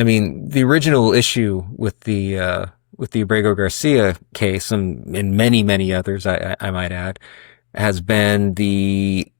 I mean, the original issue with the Abrego Garcia case, and many others, I might add, has been the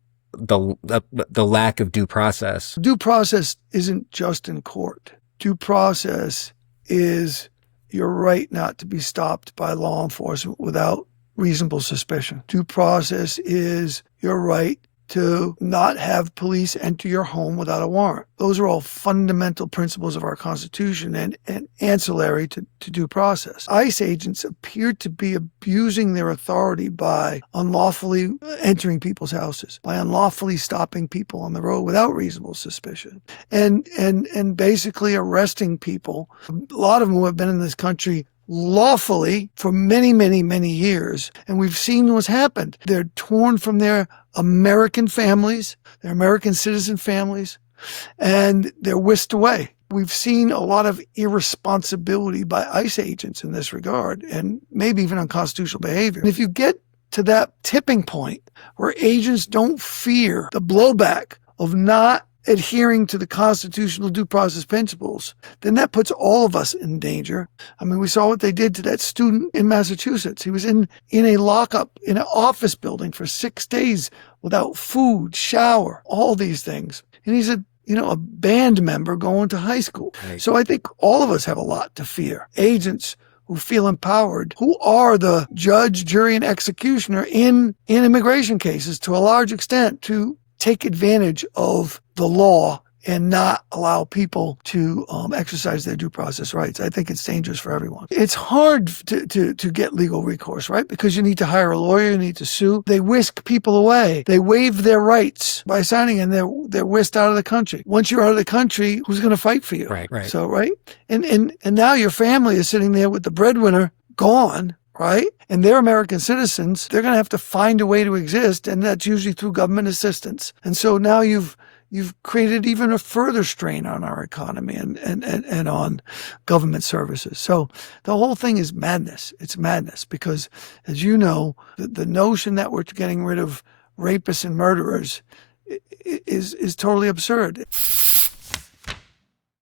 lack of due process. Due process isn't just in court. Due process is your right not to be stopped by law enforcement without reasonable suspicion. Due process is your right to not have police enter your home without a warrant. Those are all fundamental principles of our Constitution and ancillary to due process. ICE agents appear to be abusing their authority by unlawfully entering people's houses, by unlawfully stopping people on the road without reasonable suspicion, and basically arresting people. A lot of them who have been in this country lawfully for many years. And we've seen what's happened. They're torn from their American families, their American citizen families, and they're whisked away. We've seen a lot of irresponsibility by ICE agents in this regard, and maybe even unconstitutional behavior. And if you get to that tipping point where agents don't fear the blowback of not adhering to the constitutional due process principles, then that puts all of us in danger. I mean, we saw what they did to that student in Massachusetts. He was in a lockup in an office building for 6 days without food, shower, all these things. And he's a band member going to high school. Right. So I think all of us have a lot to fear. Agents who feel empowered, who are the judge, jury, and executioner in immigration cases to a large extent, to take advantage of the law and not allow people to exercise their due process rights. I think it's dangerous for everyone. It's hard to get legal recourse, right? Because you need to hire a lawyer, you need to sue. They whisk people away. They waive their rights by signing, and they're whisked out of the country. Once you're out of the country, who's going to fight for you? Right. So, right? And now your family is sitting there with the breadwinner gone, right? And they're American citizens. They're going to have to find a way to exist, and that's usually through government assistance. And so now you've created even a further strain on our economy and on government services. So the whole thing is madness. It's madness because, as you know, the notion that we're getting rid of rapists and murderers is totally absurd.